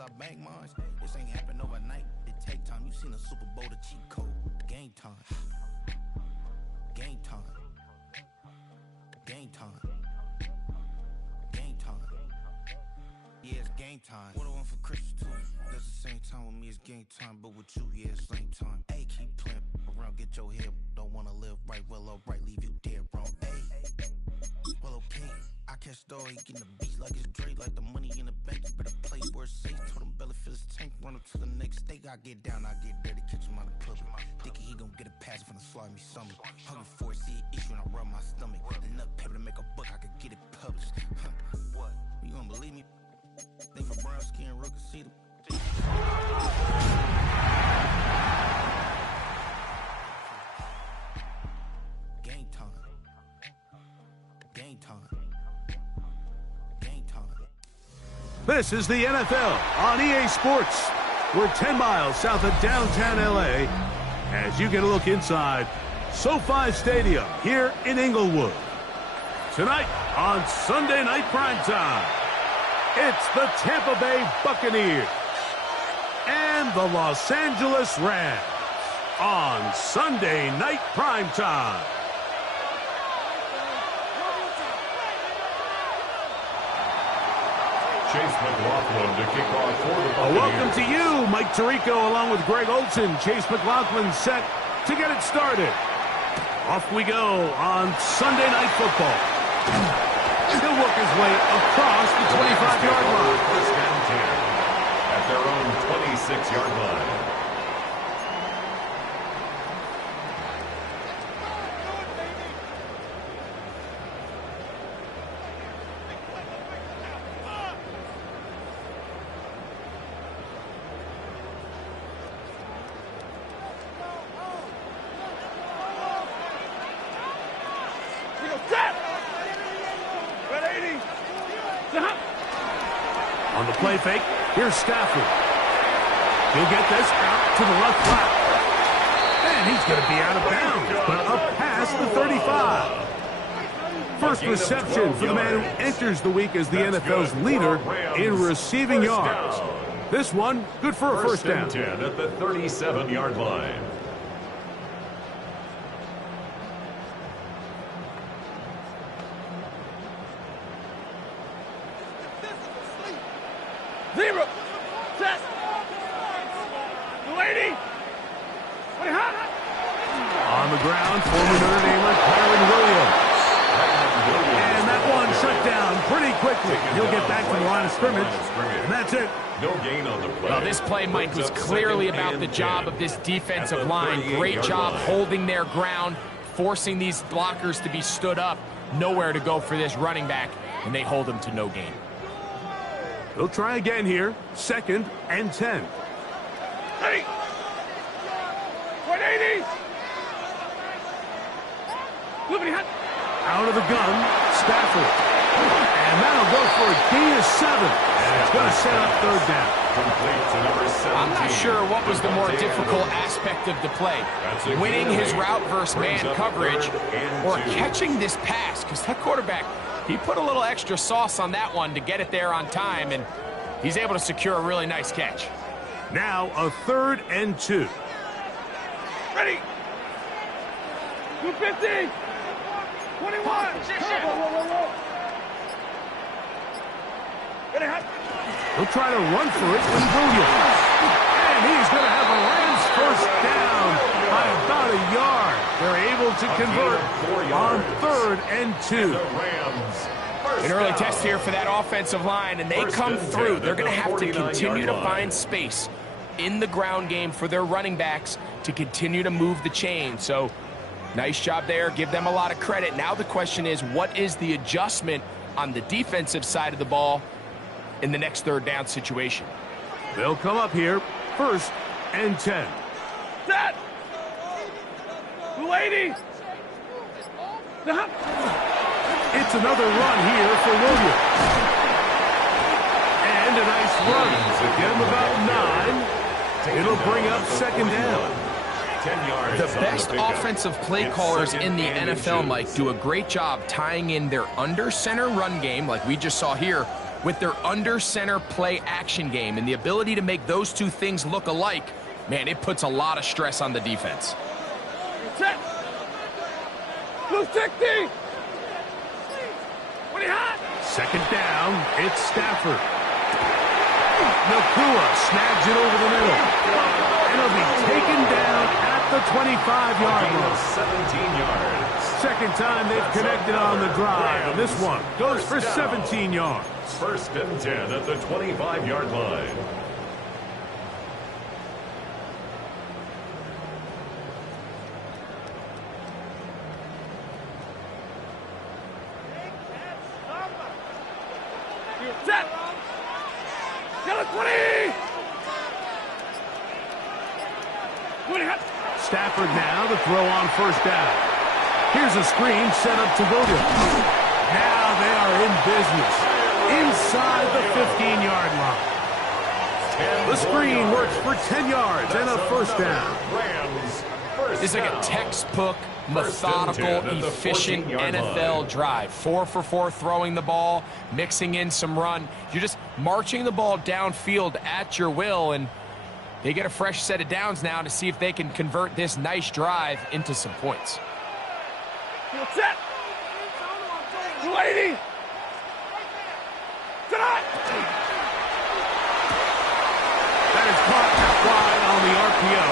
I bank mine. This ain't happen overnight. It take time. You seen a Super Bowl, the cheat code. Game time. Game time. Game time. Game time. Yeah, it's game time. What I want for Christmas too. That's the same time with me, it's game time. But with you, yeah, it's same time. Hey, keep playing around, get your head. Don't wanna live right, well, alright, leave you dead wrong. Hey, well, okay. I catch the dog, he getting the beat like it's Dre, like the money in the bank. You better play where it's safe. Told him belly fill his tank, run him to the next stake. I get down, I get dirty, catch him on the public. Thinking he gon' get a pass from the slimy stomach. Hungry for it, see an issue and I rub my stomach. Enough paper to make a book, I could get it published. What? You don't believe me? Think for brown skin, real can see them. Game time. Game time. Game time. This is the NFL on EA Sports. We're 10 miles south of downtown LA as you get a look inside SoFi Stadium here in Inglewood. Tonight on Sunday Night Primetime, it's the Tampa Bay Buccaneers and the Los Angeles Rams on Sunday Night Primetime. Chase McLaughlin to kick off for the Buccaneers. Welcome to you, Mike Tirico, along with Greg Olson. Chase McLaughlin set to get it started. Off we go on Sunday Night Football. He'll work his way across the 25-yard line. First and 10 at their own 26-yard line. On the play fake, here's Stafford. He'll get this out to the left flat. And he's going to be out of bounds, but up past the 35. First reception for the man who enters the week as the NFL's leader in receiving yards. This one, good for a first down. 10 at the 37-yard line. Zero. Set. 280. On the ground, former Notre Damer Kyron Williams. And that one shut down pretty quickly. He'll get back to the line of scrimmage, and that's it. No gain on the play. Well, this play, Mike, was clearly about the job of this defensive line. Great job holding their ground, forcing these blockers to be stood up. Nowhere to go for this running back, and they hold him to no gain. They'll try again here. 2nd and 10. Ready. 180. Out of the gun, Stafford. And that'll go for a gain of 7. And it's going to set up third down. Complete to number 17. I'm not sure what was the more difficult aspect of the play. Winning his route versus man coverage or catching this pass. Because that quarterback, he put a little extra sauce on that one to get it there on time, and he's able to secure a really nice catch. Now a 3rd and 2. Ready. 250. 21. He'll try to run for it with Williams. And he's going to have a Rams first down by about a yard. They're able to convert on 3rd and 2. An early test here for that offensive line, and they come through. They're going to have to continue to find space in the ground game for their running backs to continue to move the chain. So, nice job there. Give them a lot of credit. Now the question is, what is the adjustment on the defensive side of the ball in the next 3rd down situation? They'll come up here, 1st and 10. Set! 280! It's another run here for Williams. And a nice run. Get him about 9. It'll bring up 2nd down. 10 yards. The best offensive play callers in the NFL, Mike, do a great job tying in their under-center run game, like we just saw here, with their under-center play action game and the ability to make those two things look alike, man, it puts a lot of stress on the defense. Set. Blue 60. What do you hot? Second down, it's Stafford. Nakua snags it over the middle. It'll be taken down at the 25-yard line. 17 yards. Second time they've connected on the drive, and this one goes for 17 yards. First and 10 at the 25-yard line. Set. Yellow 20. 20 hot. Stafford now to throw on first down. Here's a screen set up to Williams. Now they are in business inside the 15-yard line. The screen works for 10 yards and a first down. It's like a textbook, methodical, efficient NFL drive. 4 for 4 throwing the ball, mixing in some run. You're just marching the ball downfield at your will, and they get a fresh set of downs now to see if they can convert this nice drive into some points. Set. 280. Tonight. That is caught out wide on the RPO.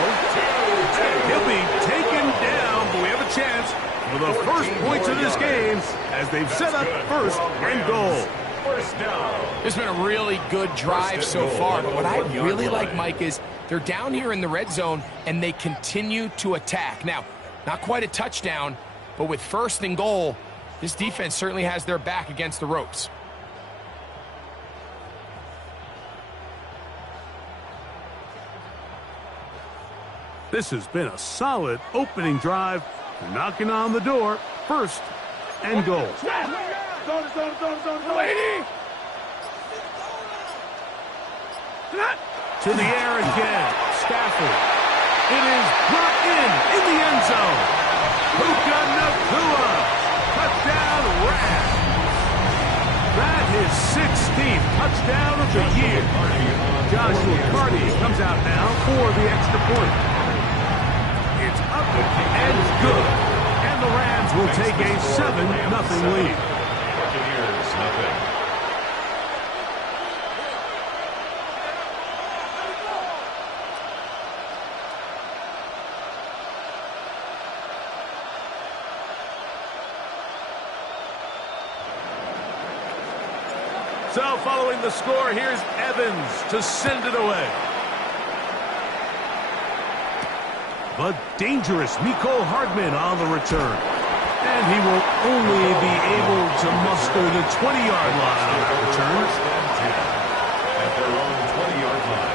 He'll be taken down, but we have a chance for the first points of this game as they've set up first and goal. First down. It's been a really good drive so far, but what I really like, Mike, is they're down here in the red zone and they continue to attack. Now, not quite a touchdown, but with first and goal, this defense certainly has their back against the ropes. This has been a solid opening drive, knocking on the door, first and goal. 280. Tonight. To the air again, Stafford. It is brought in the end zone. Puka Nakua, touchdown Rams. That is 16th touchdown of the year. Joshua Carty comes out now for the extra point. It's up and good. And the Rams will take a 7-0 lead. Buccaneers, nothing. So following the score, here's Evans to send it away. But dangerous Mecole Hardman on the return. And he will only be able to muster the 20-yard line on that return. First and 10 at their own 20-yard line.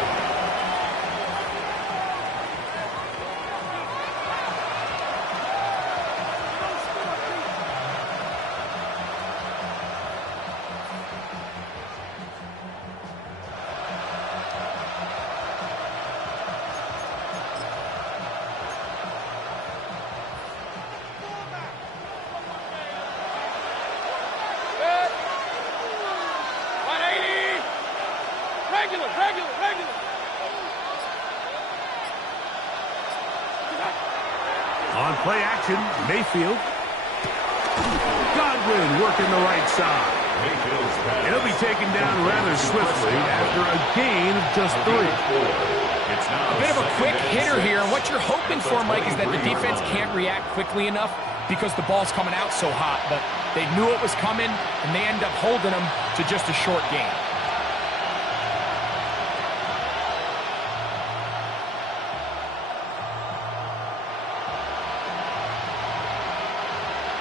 On play action, Mayfield. Godwin working the right side. And he'll be taken down rather swiftly after a gain of just 3. A bit of a quick hitter here, and what you're hoping for, Mike, is that the defense can't react quickly enough because the ball's coming out so hot. But they knew it was coming, and they end up holding them to just a short gain.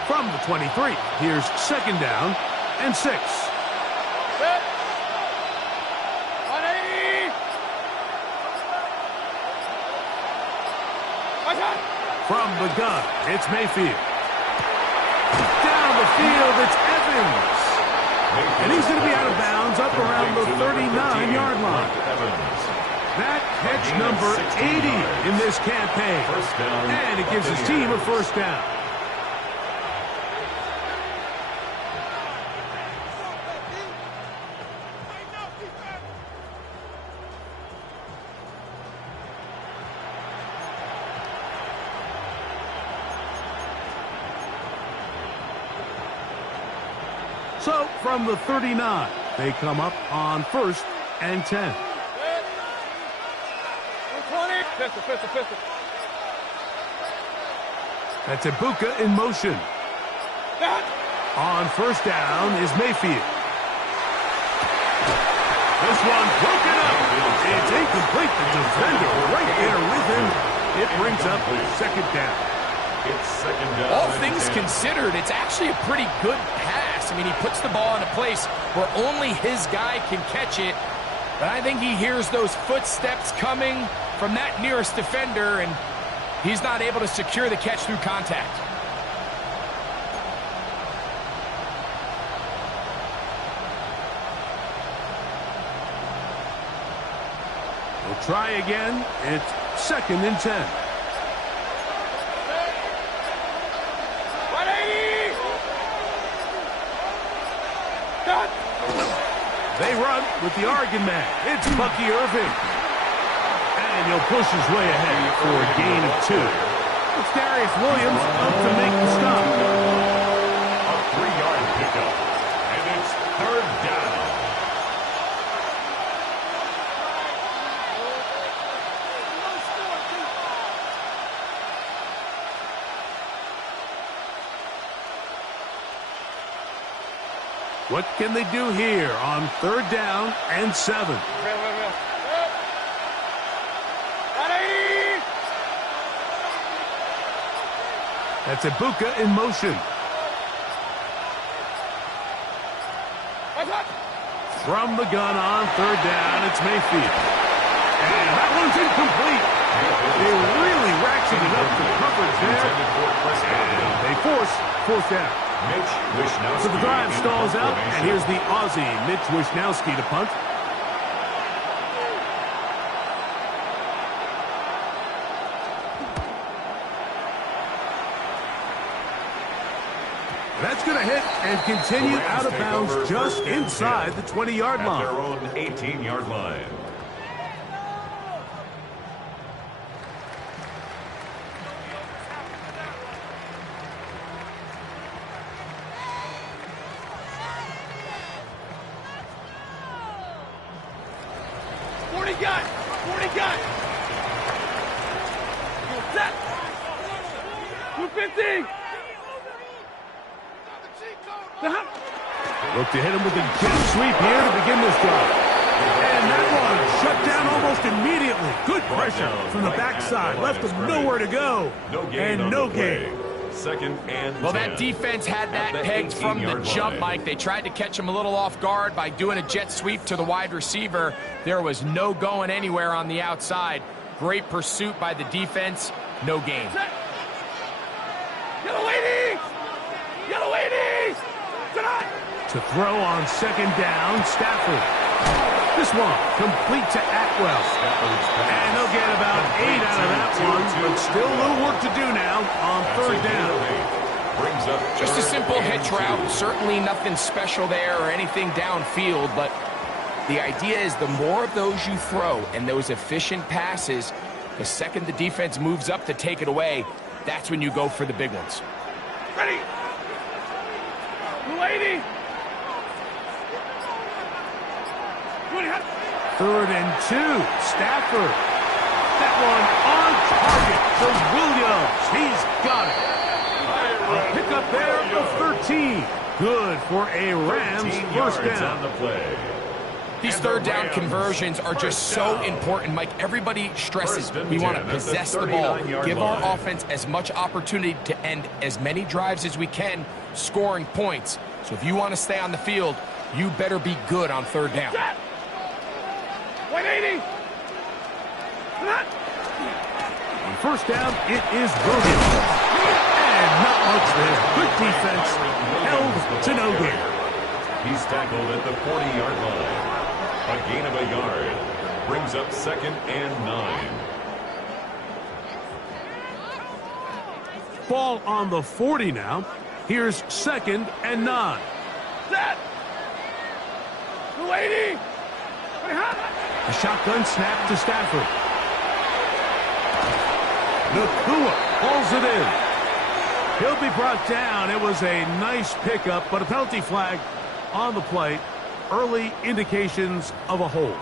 From the 23, here's second down and 6. 180. From the gun, it's Mayfield. Down the field, it's Evans. And he's going to be out of bounds up around the 39-yard line. That catch number 80 in this campaign. And it gives his team a first down. So from the 39, they come up on 1st and 10. 20. Pistol. That's Ibuka in motion. On 1st down is Mayfield. This one broken up. It's incomplete. The defender right there with him. It brings up 2nd down. It's 2nd down. All things considered, it's actually a pretty good pass. I mean, he puts the ball in a place where only his guy can catch it. But I think he hears those footsteps coming from that nearest defender, and he's not able to secure the catch through contact. We'll try again. It's 2nd and 10. 180. Cut. They run with the Oregon man. It's Bucky Irving. And he'll push his way ahead for a gain of 2. It's Darius Williams up to make the stop. A 3-yard pickup. And it's 3rd down. What can they do here on 3rd down and 7? 180. That's Ibuka in motion. From the gun on 3rd down, it's Mayfield. And that one's incomplete. They really ratcheted up the coverage there. And they force 4th down. So the drive stalls out, and here's the Aussie, Mitch Wishnowsky, to punt. That's going to hit and continue out of bounds just inside the 20-yard line. At their own 18-yard line. Gun. 250. Look to hit him with a jet sweep here to begin this drive. And that one shut down almost immediately. Good pressure from the backside. Left him nowhere to go. And no gain. 2nd and 10. Well, that defense had that pegged from the jump, Mike. They tried to catch him a little off guard by doing a jet sweep to the wide receiver. There was no going anywhere on the outside. Great pursuit by the defense. No gain. Yellow 80s! Yellow 80s! Tonight! To throw on 2nd down, Stafford. This one complete to Atwell. And they'll get about 8 out of that one, but still a little work to do now on 3rd down. Just a simple hitch route. Certainly nothing special there or anything downfield, but the idea is the more of those you throw and those efficient passes, the second the defense moves up to take it away, that's when you go for the big ones. Ready! 280! 3rd and 2, Stafford. That one on target to Williams. He's got it. A pickup there of 13. Good for a Rams 1st down. On the play. These 3rd down conversions are just so important, Mike. Everybody stresses we want to possess the ball, give our offense as much opportunity to end as many drives as we can, scoring points. So if you want to stay on the field, you better be good on 3rd down. 180! On 1st down, it is Williams. And not much there. Good defense. Held to no gain. He's tackled at the 40-yard line. A gain of a yard. Brings up 2nd and 9. Ball on the 40 now. Here's 2nd and 9. Set! 280! A shotgun snap to Stafford. Nakua hauls it in. He'll be brought down. It was a nice pickup, but a penalty flag on the play. Early indications of a hold.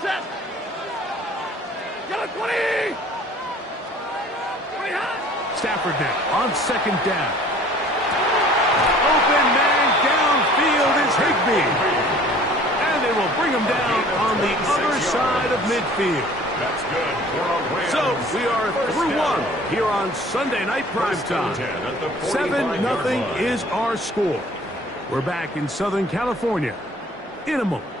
Set. Yellow 20. Stafford now on second down. Open man downfield is Higbee. And they will bring him down on the other side of midfield. That's good. So we are through one here on Sunday Night Primetime. 7-0 is our score. We're back in Southern California in a moment.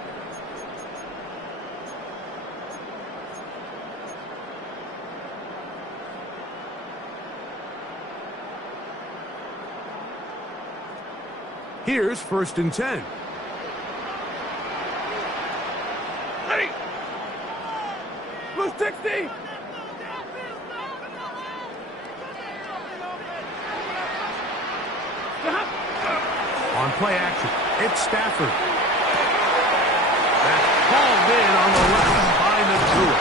Here's 1st and 10. Ready. Blue 60. On play action, it's Stafford. That's hauled in on the left by Nakua.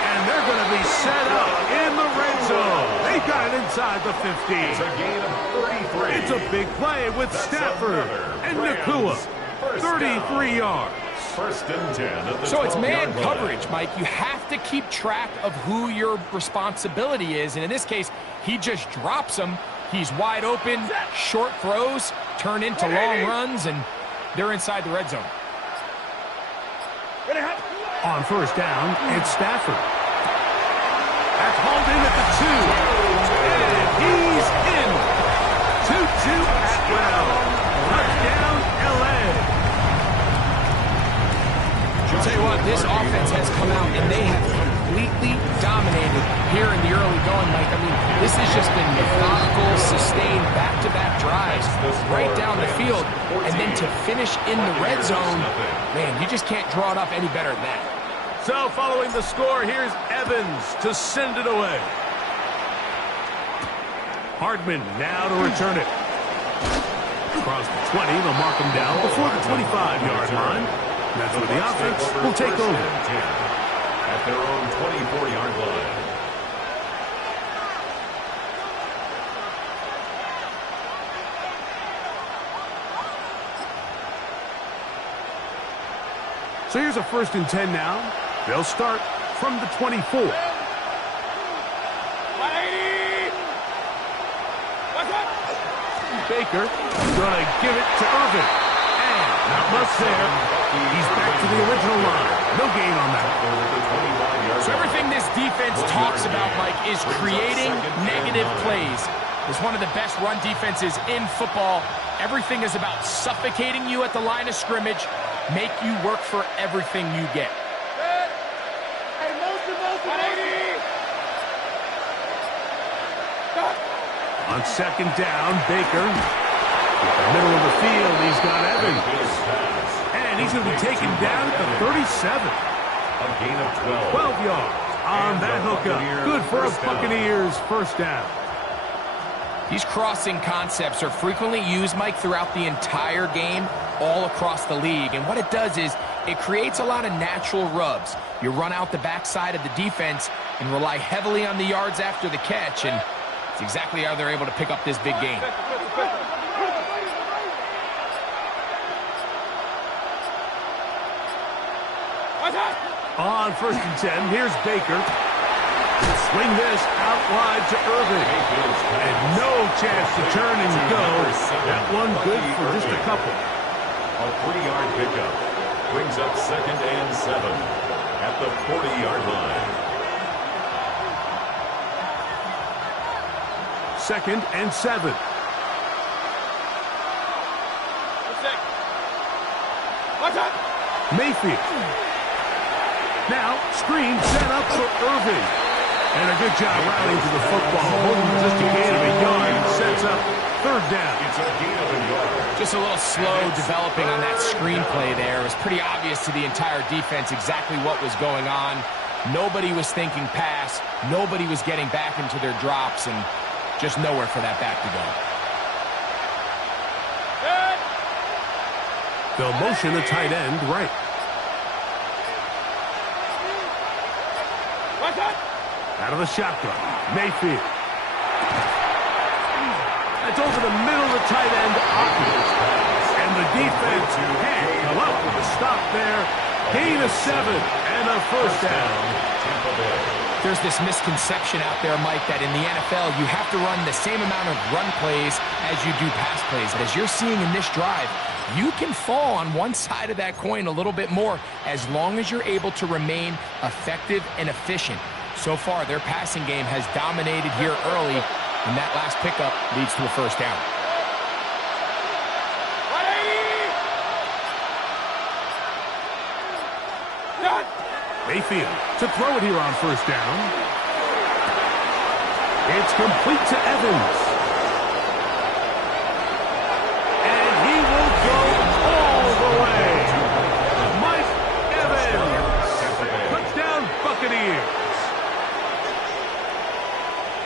And they're going to be set up in the red zone. They got it inside the 15. It's a gain of 33. It's a big play with Stafford and Nakua. 33 yards. 1st and 10 at the So it's 12-yard man line. coverage, Mike. You have to keep track of who your responsibility is. And in this case, he just drops him. He's wide open. Short throws turn into long runs, and they're inside the red zone. Ready, hot. On 1st down, it's Stafford. That's hauled in at the 2. And he's in. 2-2 Atwell. Touchdown, L.A. I'll tell you what, this offense has come out, and they have completely dominated here in the early going, Mike. I mean, this has just been methodical, sustained, back-to-back drives right down the field. And then to finish in the red zone, man, you just can't draw it up any better than that. So following the score, here's Evans to send it away. Hardman now to return it. Across the 20, they'll mark him down before the 25-yard line. That's where the offense will take over. At their own 24-yard line. So here's a 1st and 10 now. They'll start from the 24. 180. What's up? Baker going to give it to Irvin. And not much there. He's back to the original line. No gain on that. So everything this defense talks about, Mike, is creating negative plays. It's one of the best run defenses in football. Everything is about suffocating you at the line of scrimmage, make you work for everything you get. Hey, motion. 180. On 2nd down, Baker. In the middle of the field, he's got Evans. And he's going to be taken down at the 37. A gain of 12. 12 yards on that hookup. Good for a Buccaneers 1st down. These crossing concepts are frequently used, Mike, throughout the entire game, all across the league. And what it does is it creates a lot of natural rubs. You run out the backside of the defense and rely heavily on the yards after the catch, and it's exactly how they're able to pick up this big gain. On 1st and 10, here's Baker. Swing this out wide to Irvin. And no chance to turn and go. That one good for just a couple. A 3-yard pickup brings up 2nd and 7 at the 40-yard line. 2nd and 7. Mayfield. Now, screen set up for Irvin. And a good job rallying to the football. Holding just a gain of a yard. Sets up 3rd down. It's a gain of a yard. Just a little slow developing on that screenplay there. It was pretty obvious to the entire defense exactly what was going on. Nobody was thinking pass. Nobody was getting back into their drops, and just nowhere for that back to go. They'll motion the tight end right. Out of the shotgun, Mayfield. That's over the middle of the tight end. And the defense can't come up with a stop there. Gain of 7 and a first down. There's this misconception out there, Mike, that in the NFL you have to run the same amount of run plays as you do pass plays. But as you're seeing in this drive, you can fall on one side of that coin a little bit more as long as you're able to remain effective and efficient. So far, their passing game has dominated here early, and that last pickup leads to a first down. Mayfield to throw it here on first down. It's complete to Evans. And he will go all the way. Mike Evans. Touchdown Buccaneers.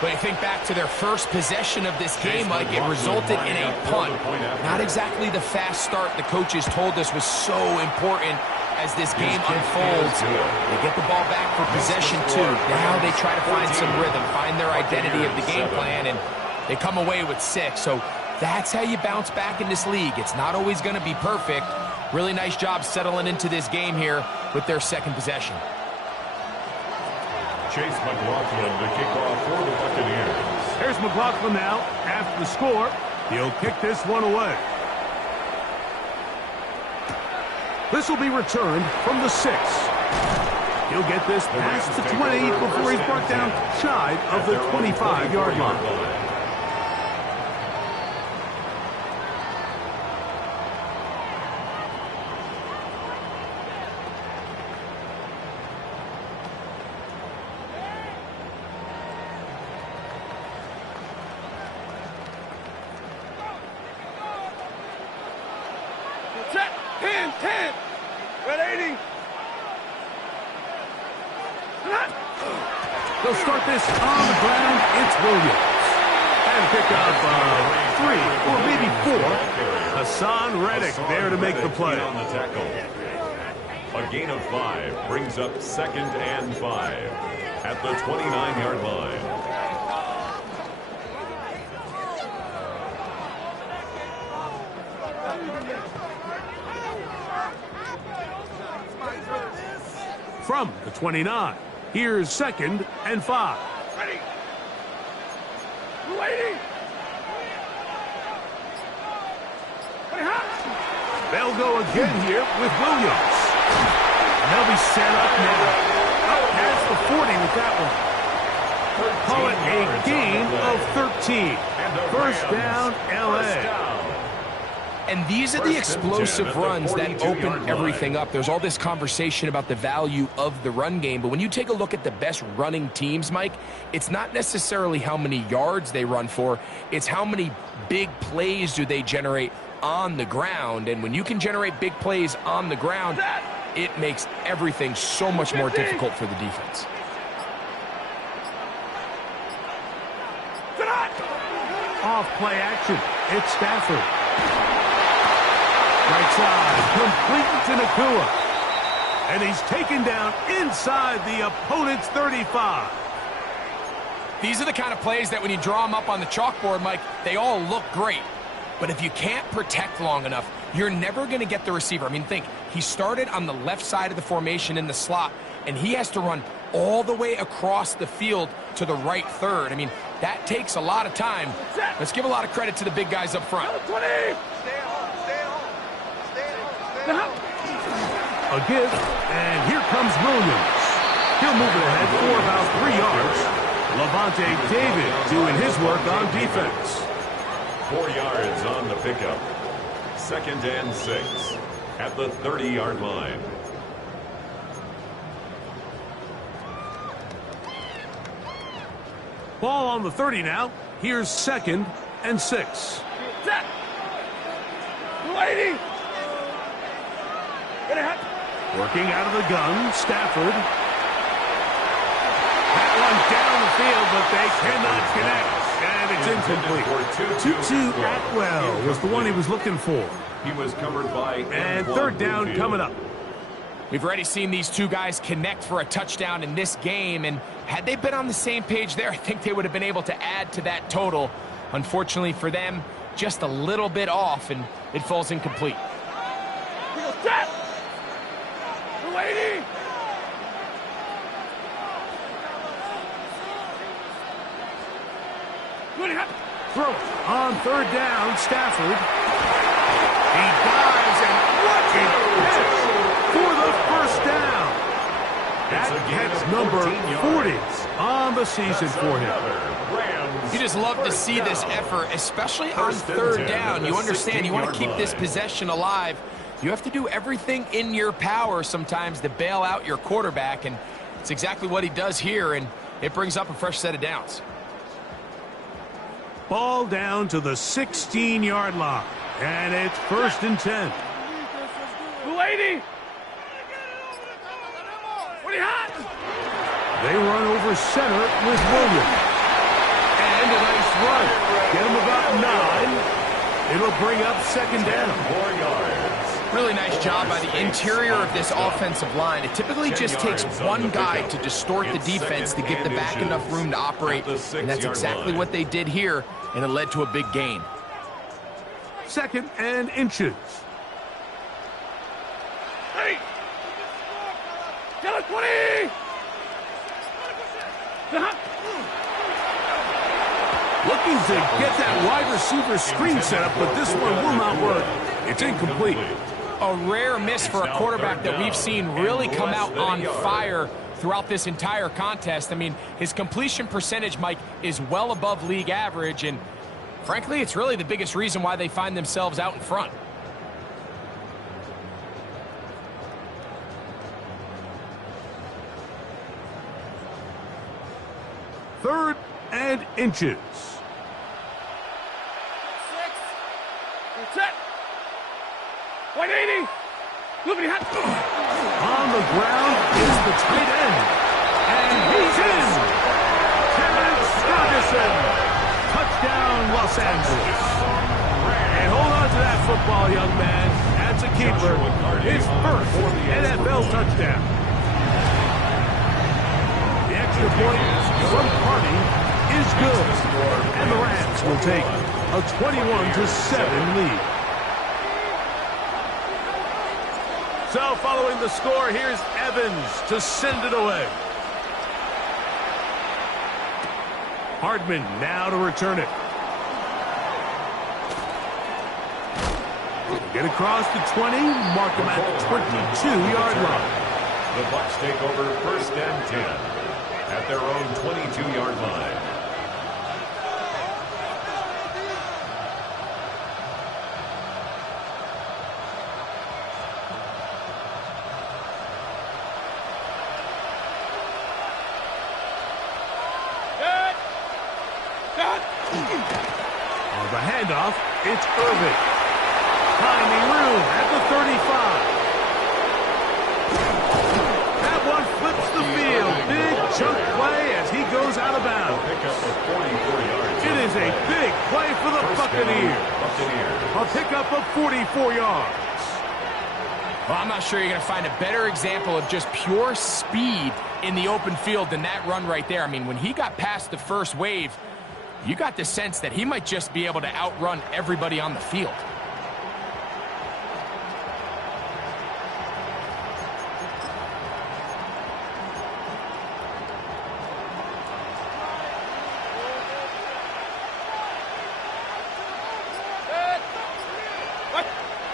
But I think back to their first possession of this game, Mike, it resulted in a punt. Not exactly the fast start the coaches told us was so important as this game unfolds. They get the ball back for possession 2. Now they try to find some rhythm, find their identity of the game plan, and they come away with 6. So that's how you bounce back in this league. It's not always going to be perfect. Really nice job settling into this game here with their second possession. Chase McLaughlin to kick off for the Buccaneers. Here's McLaughlin now. After the score, he'll kick this one away. This will be returned from the 6. He'll get this past the 20 before he's brought down shy of the 25-yard line. Set, 10, 180. They'll start this on the ground. It's Williams. And pick up 3 or maybe 4. Hassan Reddick there to make the play. On the tackle. A gain of 5 brings up 2nd and 5 at the 29-yard line. From the 29, here's 2nd and 5. Ready. Waiting. They'll go again here with Williams. And they'll be set up now. Up past the 40 with that one. Call it a gain of 13. First down, L.A. And these are the explosive runs that open everything up. There's all this conversation about the value of the run game, but when you take a look at the best running teams, Mike, it's not necessarily how many yards they run for, it's how many big plays do they generate on the ground. And when you can generate big plays on the ground, it makes everything so much more difficult for the defense. Off play action. It's Stafford. Right side, complete to Nakua. And he's taken down inside the opponent's 35. These are the kind of plays that when you draw them up on the chalkboard, Mike, they all look great. But if you can't protect long enough, you're never going to get the receiver. I mean, think, he started on the left side of the formation in the slot, and he has to run all the way across the field to the right third. I mean, that takes a lot of time. Let's give a lot of credit to the big guys up front. A give, and here comes Williams. He'll move it ahead for about 3 yards. Levante David doing his work on defense. 4 yards on the pickup. 2nd and 6 at the 30-yard line. Ball on the 30 now. Here's 2nd and 6. Set. Waiting. Working out of the gun, Stafford. That one down the field, but they cannot connect. And it's incomplete. Tutu Atwell was the one he was looking for. He was covered by And third down coming up. We've already seen these two guys connect for a touchdown in this game, and had they been on the same page there, I think they would have been able to add to that total. Unfortunately for them, just a little bit off, and it falls incomplete. Lady! Throw on third down, Stafford. He dives, and what a catch for the first down. That catch number 40 on the season for him. You just love to see this effort, especially on third down. You understand, you want to keep this possession alive. You have to do everything in your power sometimes to bail out your quarterback, and it's exactly what he does here, and it brings up a fresh set of downs. Ball down to the 16-yard line, and it's 1st and 10. Lady! What are you hot? They run over center with Williams. And a nice run. Get him about 9. It'll bring up 2nd down. 4 yards. Really nice job by the interior of this offensive line. It typically just takes one guy to distort the defense to give the back enough room to operate, and that's exactly what they did here, and it led to a big gain. 2nd and inches. Hey! Get it, 20! Looking to get that wide receiver screen set up, but this one will not work. It's incomplete. A rare miss for a quarterback that we've seen really come out on fire throughout this entire contest. I mean, his completion percentage, Mike, is well above league average, and frankly, it's really the biggest reason why they find themselves out in front. Third and inches. 6. Set. 180. Loopity hot. On the ground is the tight end. And he's in. Terrence Ferguson. Touchdown, Los Angeles. And hold on to that football, young man. That's a keeper. His first NFL touchdown. The extra point from Carney is good. And the Rams will take a 21-7 lead. So following the score, here's Evans to send it away. Hardman now to return it. Get across the 20, mark him at the 22-yard line. The Bucs take over 1st and 10 at their own 22-yard line. On the handoff, it's Irvin. Finding room at the 35. That one flips the field. Big chunk play as he goes out of bounds. It is a big play for the Buccaneers. A pickup of 44 yards. Well, I'm not sure you're going to find a better example of just pure speed in the open field than that run right there. I mean, when he got past the first wave, you got the sense that he might just be able to outrun everybody on the field.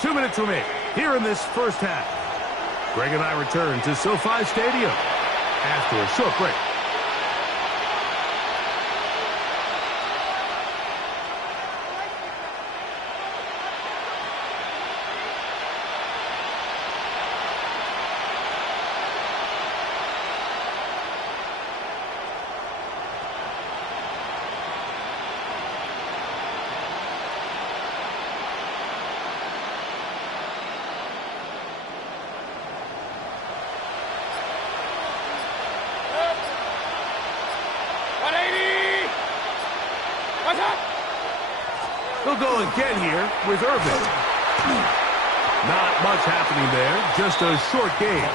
Two minutes remain here in this first half. Greg and I return to SoFi Stadium after a short break. He'll go again here with Irving. Not much happening there, just a short game.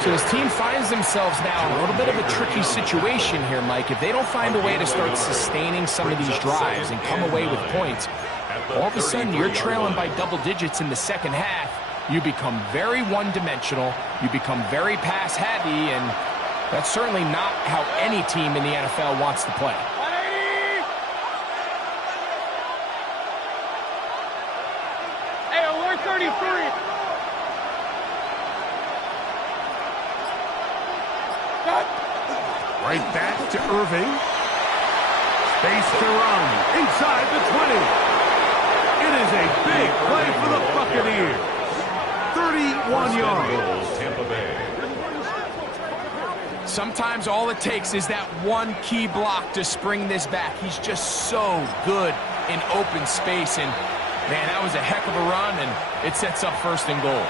So his team finds themselves now in a little bit of a tricky situation here, Mike. If they don't find a way to start sustaining some of these drives and come away with points, all of a sudden you're trailing by double digits in the second half. You become very one-dimensional. You become very pass-heavy, and that's certainly not how any team in the NFL wants to play. Hey, 133. Right back to Irving. Space to run inside the 20. It is a big play for the Buccaneers. 31 yards. Tampa Bay. Sometimes all it takes is that one key block to spring this back. He's just so good in open space, and man, that was a heck of a run, and it sets up first and goal.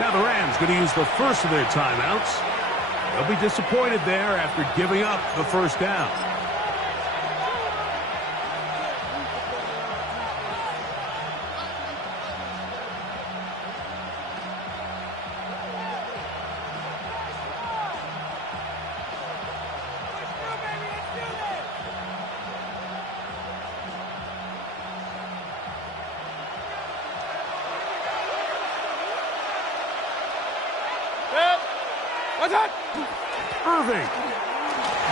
Now the Rams going to use the first of their timeouts. They'll be disappointed there after giving up the first down. Irving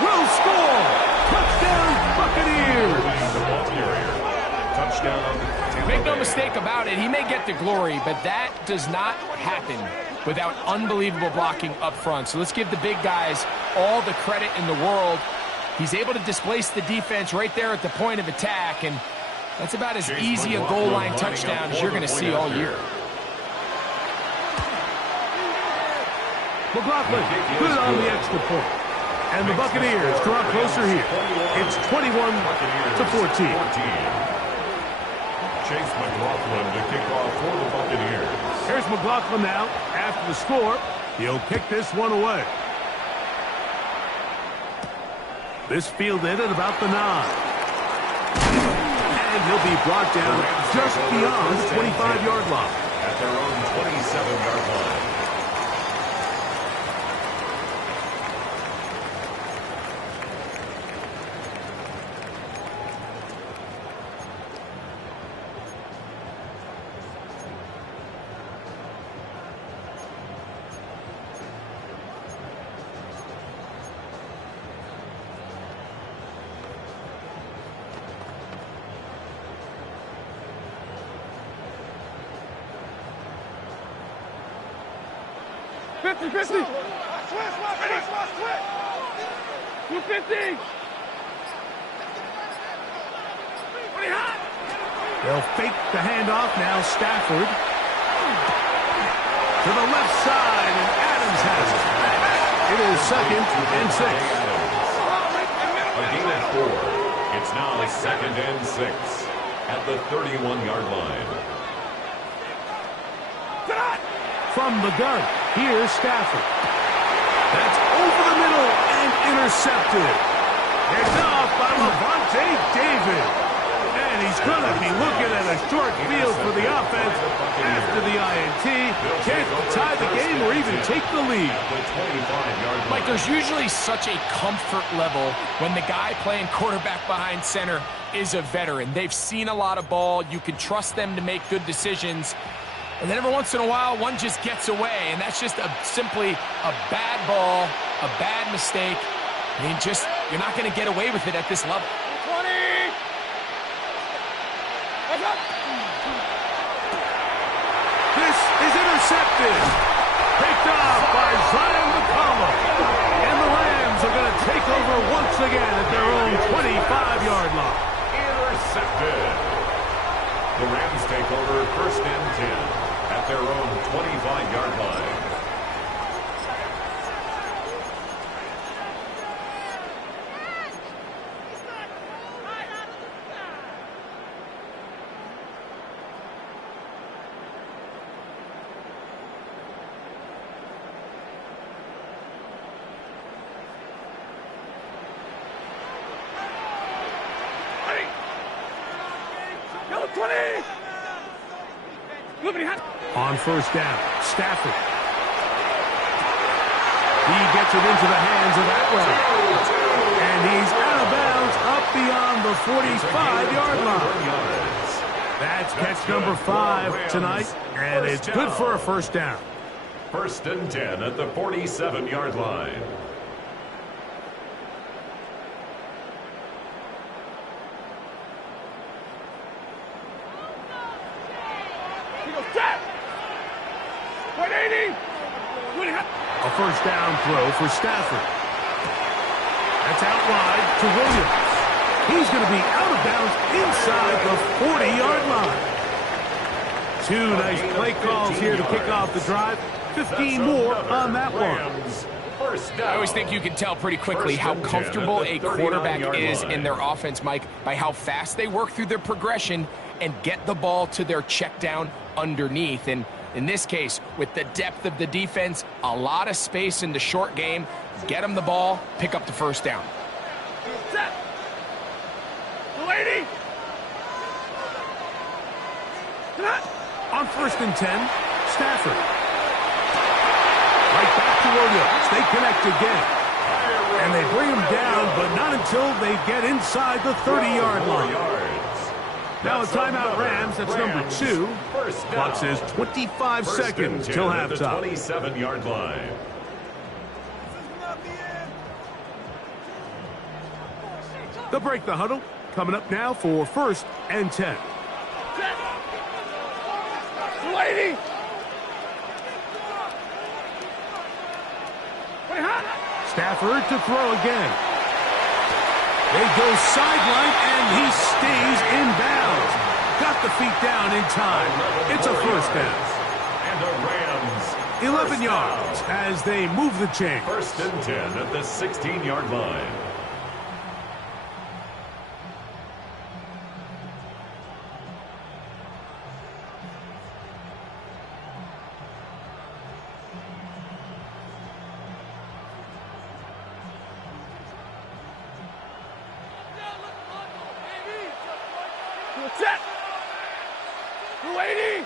will score. Touchdown, Buccaneers. Touchdown. Make no mistake about it, he may get the glory, but that does not happen without unbelievable blocking up front. So let's give the big guys all the credit in the world. He's able to displace the defense right there at the point of attack, and that's about as easy a goal line touchdown as you're going to see all year. McLaughlin good on the extra point. And the Buccaneers draw closer here. It's 21-14. Chase McLaughlin to kick off for the Buccaneers. Here's McLaughlin now. After the score, he'll kick this one away. This fielded at about the 9. And he'll be brought down just beyond the 25-yard line. At their own 27-yard line. Fifty. 250. They'll fake the handoff now. Stafford to the left side, and Adams has it. It is 2nd and 6. A gain of 4. It's now 2nd and 6 at the 31-yard line. From the gun, here's Stafford. That's over the middle and intercepted. It's off by Levante David. And he's going to be looking at a short field for the offense after the INT. Can't tie the game or even take the lead. Mike, there's usually such a comfort level when the guy playing quarterback behind center is a veteran. They've seen a lot of ball. You can trust them to make good decisions. And then every once in a while, one just gets away, and that's just simply a bad ball, a bad mistake. I mean, you're not going to get away with it at this level. 20. This is intercepted. Picked off by Zion McCollum. And the Rams are going to take over once again at their own 25-yard line. Intercepted. The Rams take over 1st and 10 at their own 25-yard line. 20. On first down, Stafford. He gets it into the hands of Atwell. And he's out of bounds up beyond the 45-yard line. That's catch number 5 tonight, and it's good for a first down. 1st and 10 at the 47-yard line. A first down throw for Stafford. That's out wide to Williams. He's going to be out of bounds inside the 40-yard line. 2 nice play calls here to kick off the drive. 15 more on that one. I always think you can tell pretty quickly how comfortable a quarterback is in their offense, Mike, by how fast they work through their progression and get the ball to their check down underneath. And in this case, with the depth of the defense, a lot of space in the short game, get them the ball, pick up the first down. On 1st and 10, Stafford. Right back to Williams. They connect again. And they bring him down, but not until they get inside the 30-yard line. Now a timeout, Rams. That's number 2. Clock says 25 seconds till halftime. 27-yard line. They'll break the huddle. Coming up now for 1st and 10. Stafford to throw again. They go sideline, and he stays in bounds. Got the feet down in time. It's a first down. And the Rams 11 yards as they move the chain. 1st and 10 at the 16-yard line. Set. 280.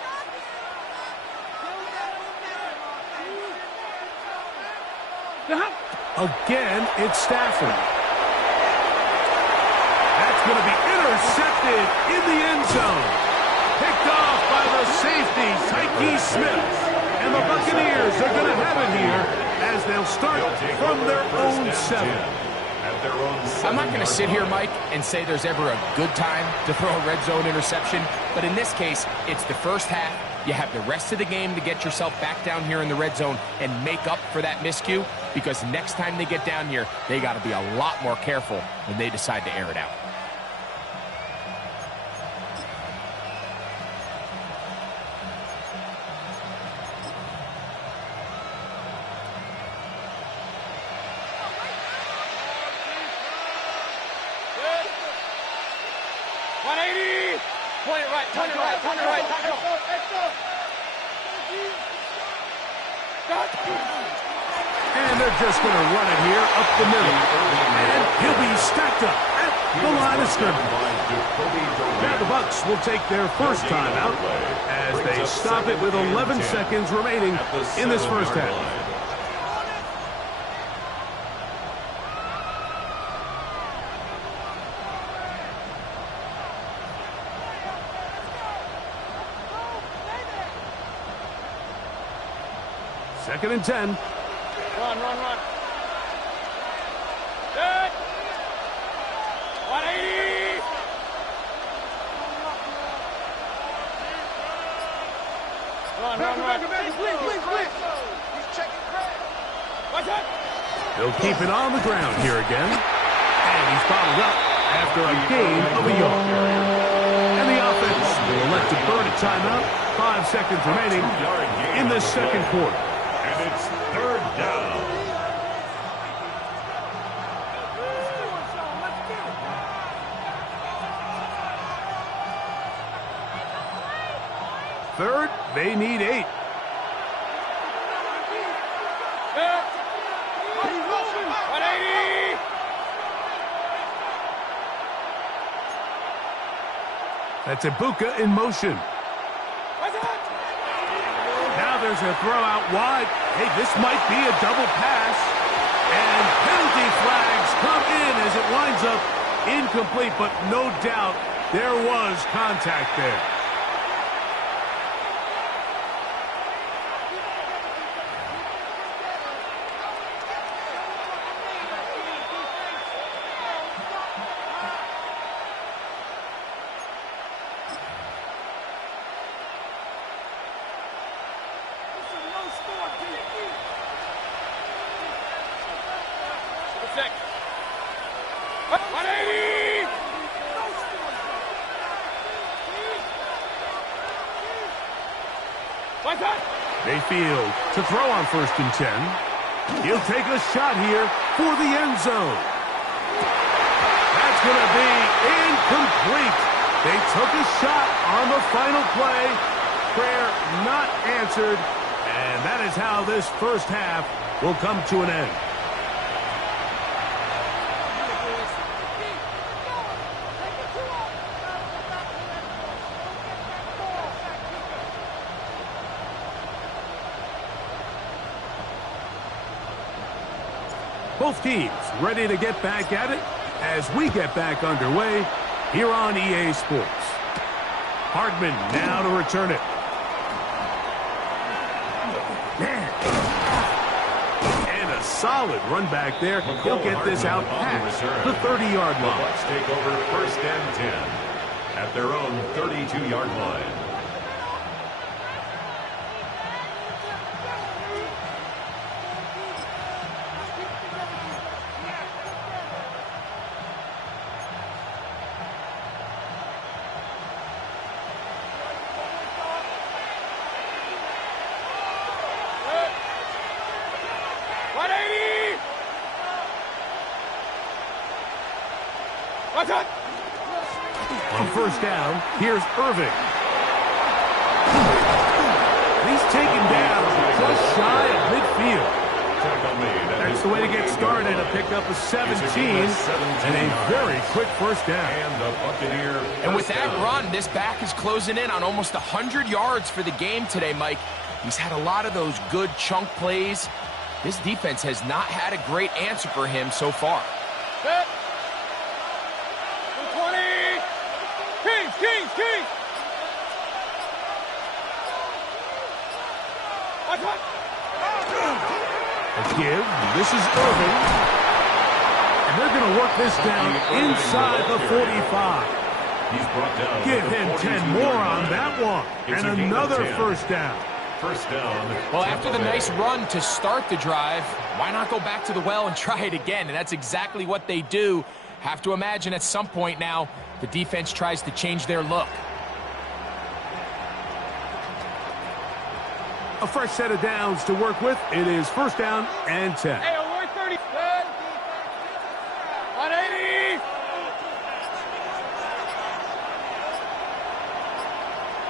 Again, it's Stafford. That's going to be intercepted in the end zone. Picked off by the safety, Tyke Smith. And the Buccaneers are going to have it here as they'll start from their own 7. I'm not going to sit here, Mike, and say there's ever a good time to throw a red zone interception, but in this case, it's the first half. You have the rest of the game to get yourself back down here in the red zone and make up for that miscue, because next time they get down here, they got to be a lot more careful when they decide to air it out. Turn it right. And they're just going to run it here up the middle. And he'll be stacked up at the line of scrimmage. Now the Bucs will take their first timeout as they stop it with 11 seconds remaining in this first half. Second and 10. Run. Good. 180. Run. Blitz. He's checking crack. Watch out. They'll keep it on the ground here again. And he's fouled up after a gain of a yard. And the offense will elect to burn a timeout. 5 seconds remaining in the second quarter. And it's 3rd down. Third, they need 8. That's Ibuka in motion. Now there's a throw out wide. Hey, this might be a double pass. And penalty flags come in as it winds up incomplete, but no doubt there was contact there. Mayfield to throw on 1st and 10. He'll take a shot here for the end zone. That's going to be incomplete. They took a shot on the final play. Prayer not answered. And that is how this first half will come to an end. Both teams ready to get back at it as we get back underway here on EA Sports. Hardman now to return it. And a solid run back there. He'll get this out past the 30-yard line. The Bucs take over 1st and 10 at their own 32-yard line. On 1st down, here's Irving. He's taken down just shy of midfield. That's the way to get started, to pick up a 17 and a very quick 1st down. And with that run, this back is closing in on almost 100 yards for the game today, Mike. He's had a lot of those good chunk plays. This defense has not had a great answer for him so far. Set. 20. Kings. A give. This is Irving. And they're going to work this down inside the 45. He's brought down. Give him 10 more on that one. And another 1st down. 1st down. Well, after the nice run to start the drive, why not go back to the well and try it again? And that's exactly what they do. Have to imagine at some point now, the defense tries to change their look. A fresh set of downs to work with. It is 1st down and 10. Hey, 130. 180.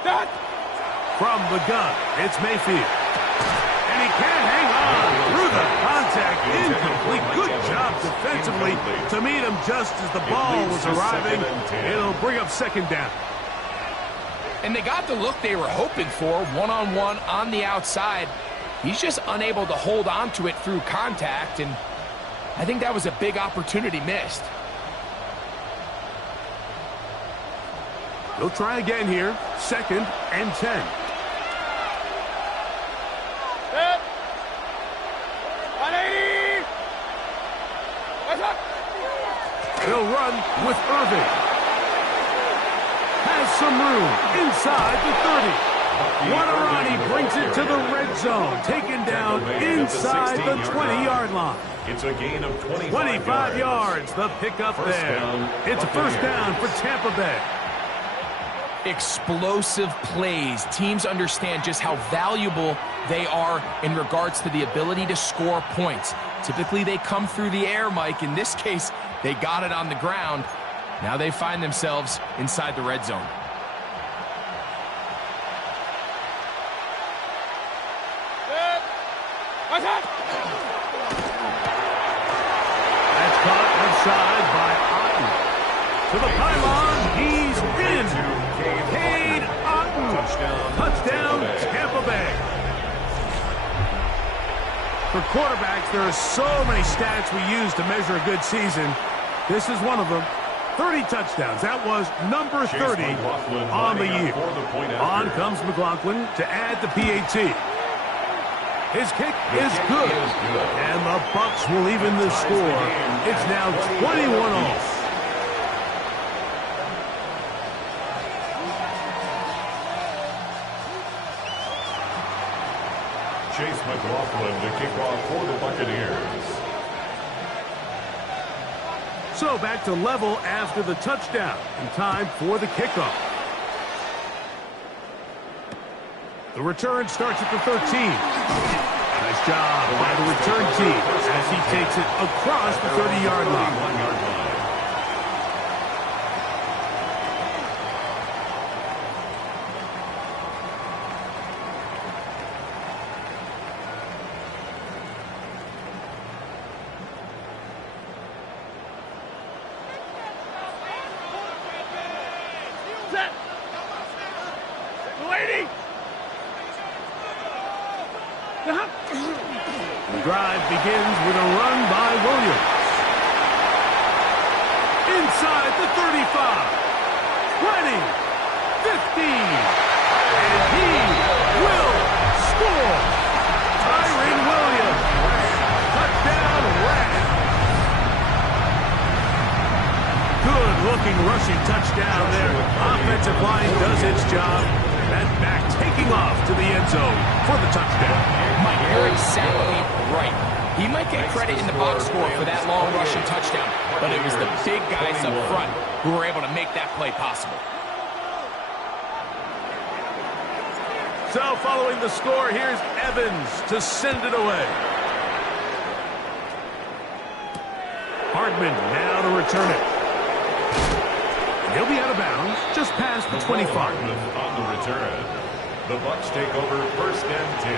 Done. From the gun, it's Mayfield. And he can't hang on through the contact. Incomplete. Good job defensively to meet him just as the ball was arriving. It'll bring up 2nd down. And they got the look they were hoping for, one-on-one on the outside. He's just unable to hold on to it through contact, and I think that was a big opportunity missed. They'll try again here. 2nd and 10. Set. 180. They'll run with Irving. Has some room inside the 30. Waterani brings it to the red zone. Taken down inside the 20-yard line. It's a gain of 25 yards. The pickup there. It's a 1st down for Tampa Bay. Explosive plays. Teams understand just how valuable they are in regards to the ability to score points. Typically, they come through the air, Mike. In this case, they got it on the ground. Now they find themselves inside the red zone. That's caught outside by Otten. To the pylon, he's in. For quarterbacks, there are so many stats we use to measure a good season. This is one of them. 30 touchdowns. That was number 30 on the year. On comes McLaughlin to add the PAT. His kick is good. And the Bucs will even the score. It's now 21-all. Chase McLaughlin to kick off for the Buccaneers. So back to level after the touchdown, and time for the kickoff. The return starts at the 13. Nice job by the return team as he takes it across the 30-yard line. The drive begins with a run by Williams. Inside the 35. 20. 15. And he will score. Tyron Williams. Touchdown Rams. Good-looking rushing touchdown there. Offensive line does its job. That back taking off to the end zone for the touchdown. Mike, you're exactly right. He might get credit in the box score for that long rushing touchdown, but it was the big guys up front who were able to make that play possible. So following the score, here's Evans to send it away. Hardman now to return it. He'll be out of bounds just past the 25. On the return, the Bucs take over 1st and 10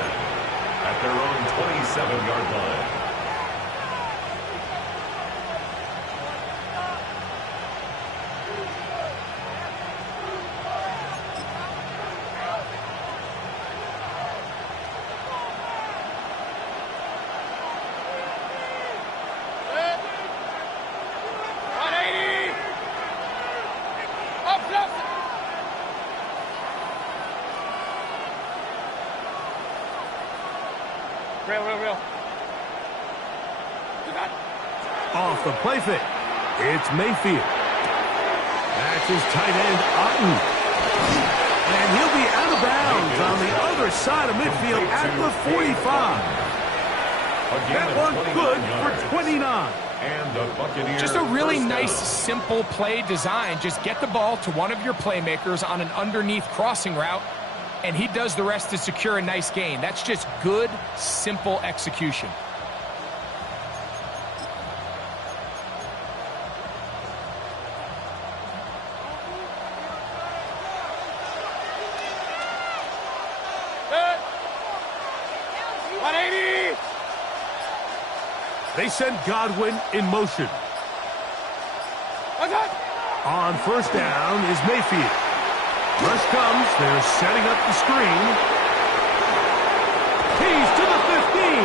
at their own 27-yard line. Real. Off the play fake. It's Mayfield. That's his tight end, Otten. And he'll be out of bounds on the other side of midfield at the 45. That one good for 29. And the Buccaneers. Just a really nice, simple play design. Just get the ball to one of your playmakers on an underneath crossing route, and he does the rest to secure a nice gain. That's just good, simple execution. They send Godwin in motion. On 1st down is Mayfield. Rush comes. They're setting up the screen. He's to the 15.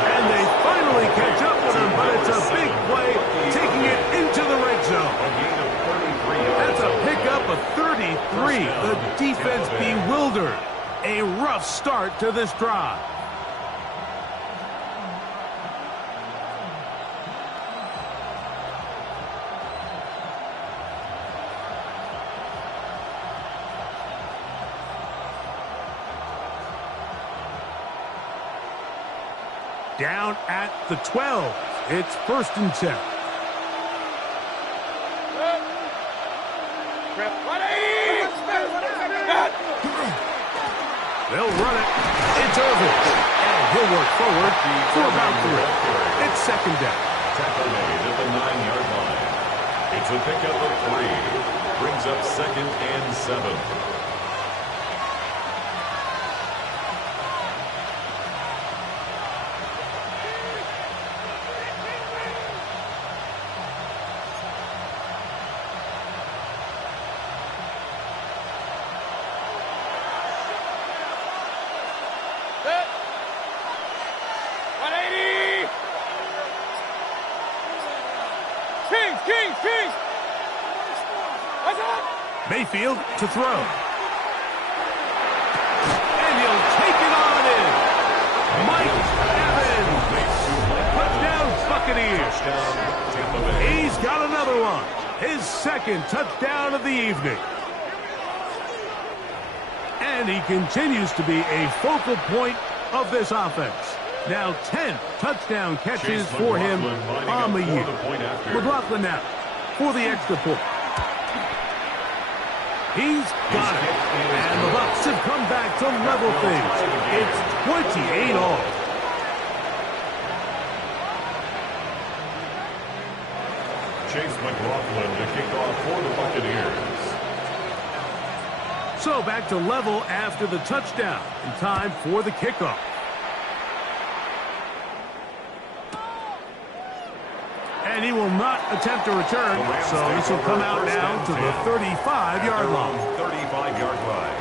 And they finally catch up with him, but it's a big play, taking it into the red zone. That's a pickup of 33. The defense bewildered. A rough start to this drive. Down at the 12. It's 1st and 10. They'll run it. It's Irvin. And he'll work forward for about 3. It's 2nd down. Tackle made at the 9-yard line. It's a pickup of 3. Brings up 2nd and 7. Mayfield to throw. And he'll take it on in. Mike Evans. Touchdown Buccaneers. He's got another one. His second touchdown of the evening. And he continues to be a focal point of this offense. Now 10 touchdown catches for him on the year. McLaughlin now for the extra point. He's got it. And the Bucs have come back to level things. It's 28 all. Chase McLaughlin to kick off for the Buccaneers. So back to level after the touchdown. In time for the kickoff. And he will not attempt a return, so this will come out now to the 35-yard line. 35-yard line.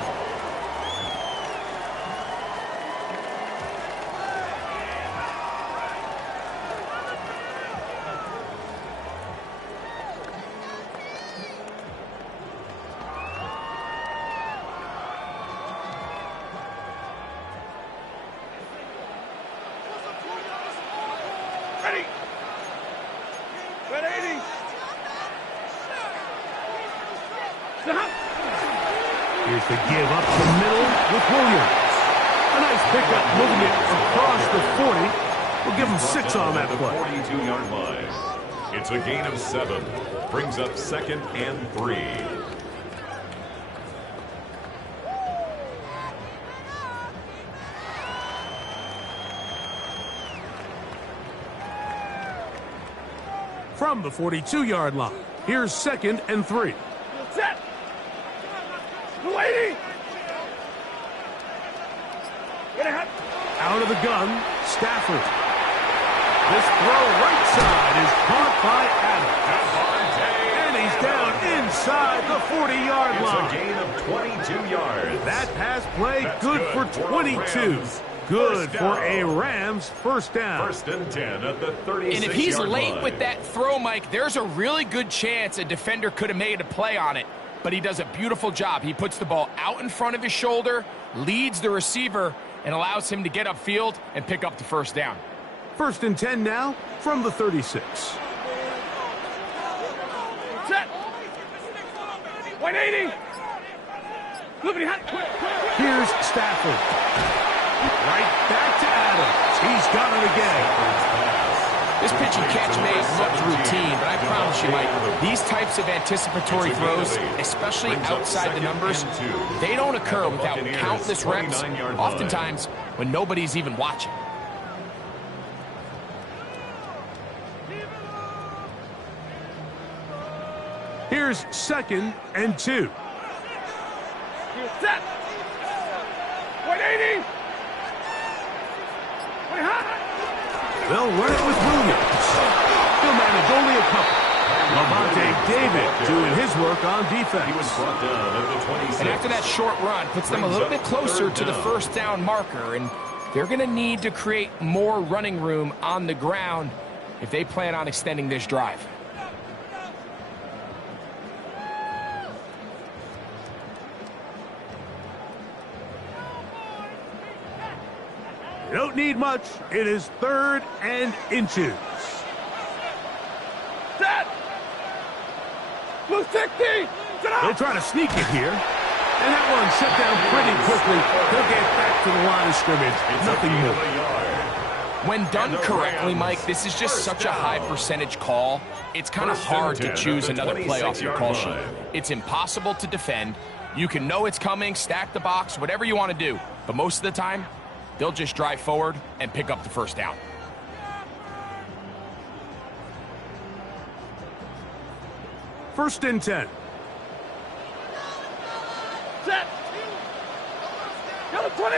Ready. Ready. Here's the give up the middle with Williams. A nice pickup moving it across the 40. We'll give him 6 on that play. 42-yard line. It's a gain of 7. Brings up 2nd and 3. From the 42-yard line, here's 2nd and 3. Set. Lady. Out of the gun, Stafford. This throw right side is caught by Adams. And he's down inside the 40-yard line. It's a gain of 22 yards. That pass play good for 22. Good for a Rams first down. 1st and 10 at the 36-yard line. And if he's late with that throw, Mike, there's a really good chance a defender could have made a play on it. But he does a beautiful job. He puts the ball out in front of his shoulder, leads the receiver, and allows him to get upfield and pick up the first down. 1st and 10 now from the 36. Set. 180. Here's Stafford. Right back to Adams. He's got it again. This pitch and catch may look routine, but I promise you, Mike, these types of anticipatory throws, especially outside the numbers, they don't occur without countless reps, oftentimes when nobody's even watching. Here's 2nd and 2. Set. 180. They'll run it with Williams. He'll manage only a couple. Lavonte David doing his work on defense. He was brought down at the 26. And after that short run, puts them a little bit closer to the first down marker. And they're going to need to create more running room on the ground if they plan on extending this drive. You don't need much. It is 3rd and inches. Set. Blue 60. They'll try to sneak it here. And that one shut down pretty quickly. They'll get back to the line of scrimmage. Nothing more. When done correctly, Mike, this is just such a high percentage call. It's kind of hard to choose another play off your call sheet. It's impossible to defend. You can know it's coming, stack the box, whatever you want to do. But most of the time, they'll just drive forward and pick up the first down. First and 10. Set. Yellow 20.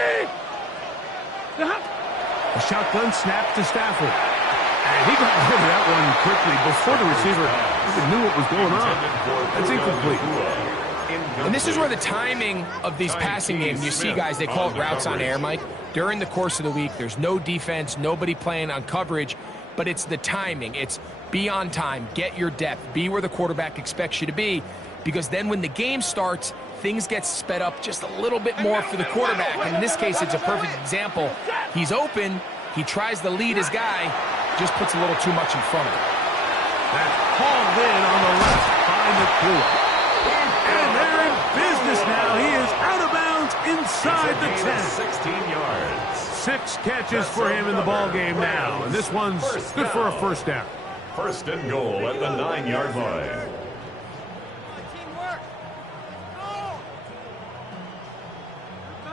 A shotgun snap to Stafford. And he got rid of that one quickly before the receiver even knew what was going on. That's incomplete. And this is where the timing of these passing games, you see guys, they call it routes on air, Mike. During the course of the week, there's no defense, nobody playing on coverage, but it's the timing. It's Be on time, get your depth, be where the quarterback expects you to be, because then when the game starts, things get sped up just a little bit more for the quarterback. And in this case, it's a perfect example. He's open, he tries to lead his guy, just puts a little too much in front of him. That's hauled in on the left by Nakua. And they're in business now. He is out of bounds inside the 10. 16 yards. 6 catches for him in the ball game now. And this one's good for a first down. First and goal at the 9-yard line.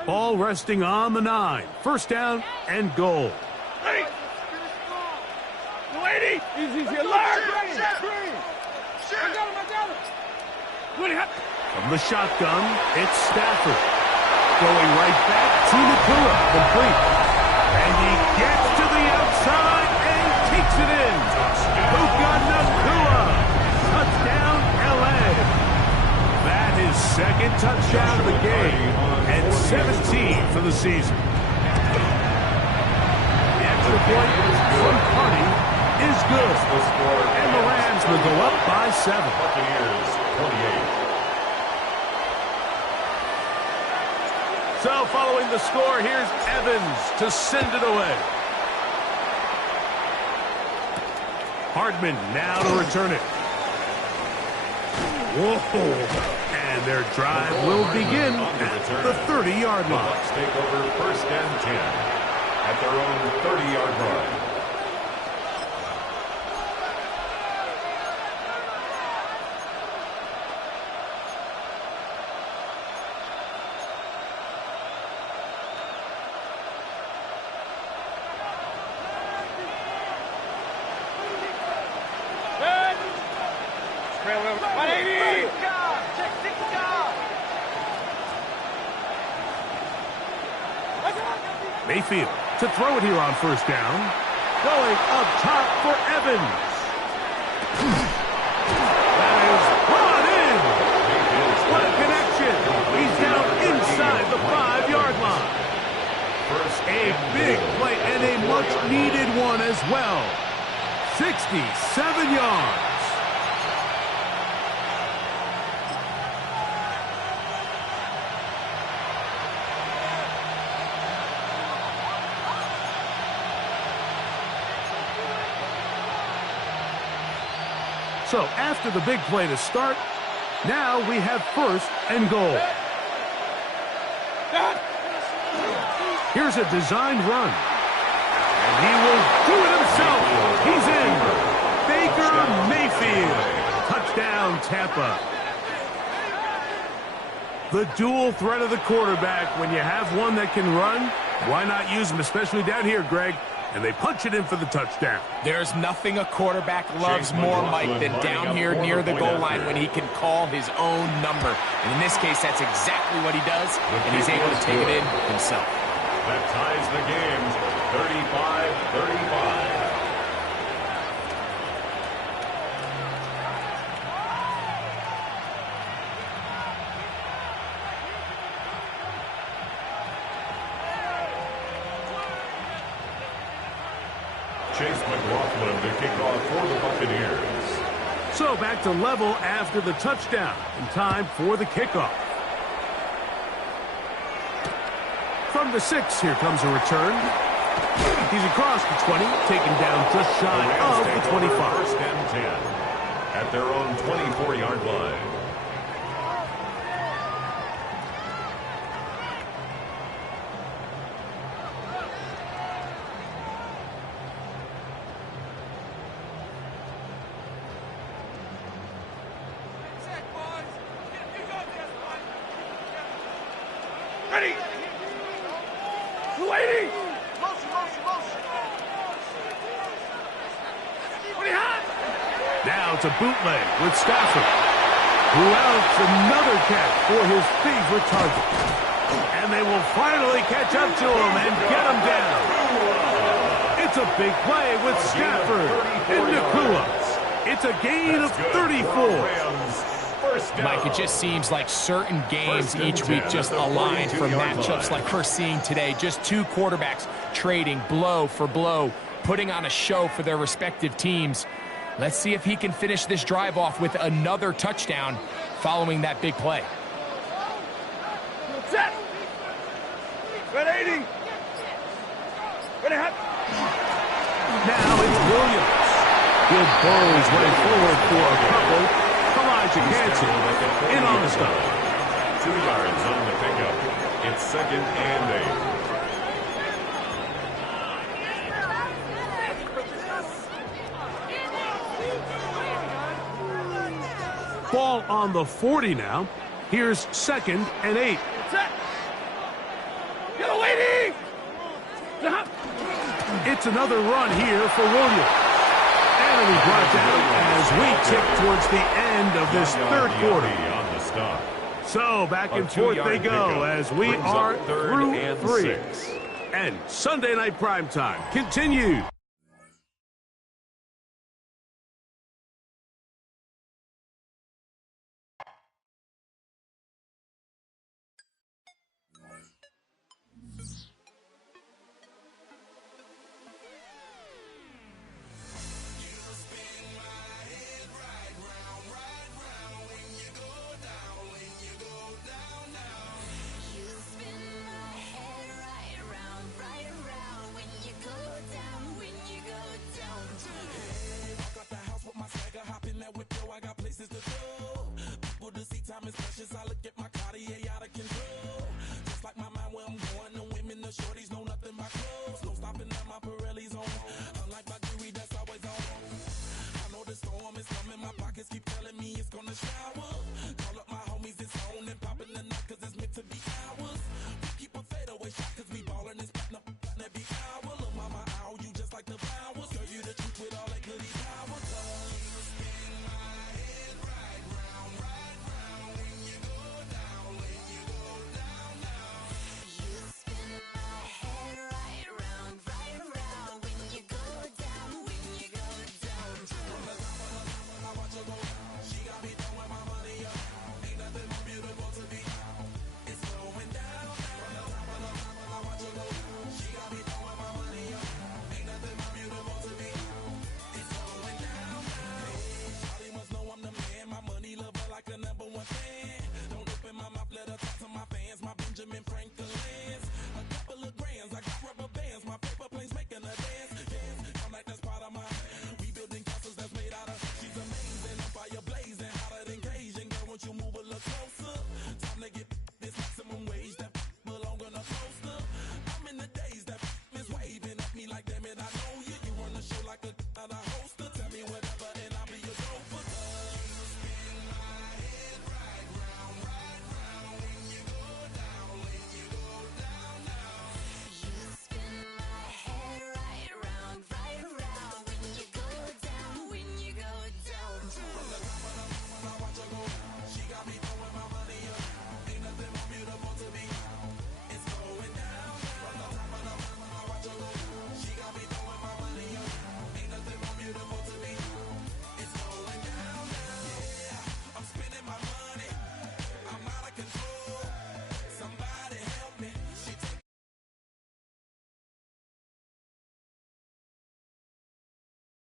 Ball resting on the 9. First down and goal. Hey! 280! Easy, large! From the shotgun, it's Stafford. Going right back to Nakua, complete. And he gets to the outside and takes it in. Puka Nakua. Touchdown, L.A. That is second touchdown of the game and 17 for the season. The extra point from Carney is good. And the Rams will go up by 7. Buccaneers 28. So following the score, here's Evans to send it away. Hardman now to return it. Whoa. And their drive will begin at the 30-yard line. Bucks take over first and 10 at their own 30-yard line. Mayfield to throw it here on first down. Going up top for Evans. That is brought in. What a connection. He's down inside the 5-yard line. A big play and a much-needed one as well. 67 yards. So after the big play to start, now we have first and goal. Here's a designed run. And he will do it himself. He's in. Baker Mayfield. Touchdown, Tampa. The dual threat of the quarterback. When you have one that can run, why not use him, especially down here, Greg? And they punch it in for the touchdown. There's nothing a quarterback loves more, Mike, than down here near the goal line when he can call his own number. And in this case, that's exactly what he does, and he's able to take it in himself. That ties the game 35-35. Chase McLaughlin to kick off for the Buccaneers. So back to level after the touchdown. And time for the kickoff. From the 6, here comes a return. He's across the 20, taken down just shy of the 25. First and 10 at their own 24-yard line. Ready! 280! Now it's a bootleg with Stafford, who outs another catch for his favorite target. And they will finally catch up to him and get him down. It's a big play with Stafford and Nakua. It's a gain of 34. Mike, it just seems like certain games each week just align for matchups like we're seeing today. Just two quarterbacks trading blow for blow, putting on a show for their respective teams. Let's see if he can finish this drive off with another touchdown following that big play. Set. Red 80. Ready, hot. Now it's Williams. Good throws way forward for a couple. Elijah Hansen in on the stop. 2 yards on the pickup. It's 2nd and 8. Ball on the 40 now. Here's 2nd and 8. Set. Yellow 80. It's another run here for Williams. And it'll be brought down as we tick towards the end of this third quarter. So back and forth they go as we are through 3. And Sunday Night Primetime continues.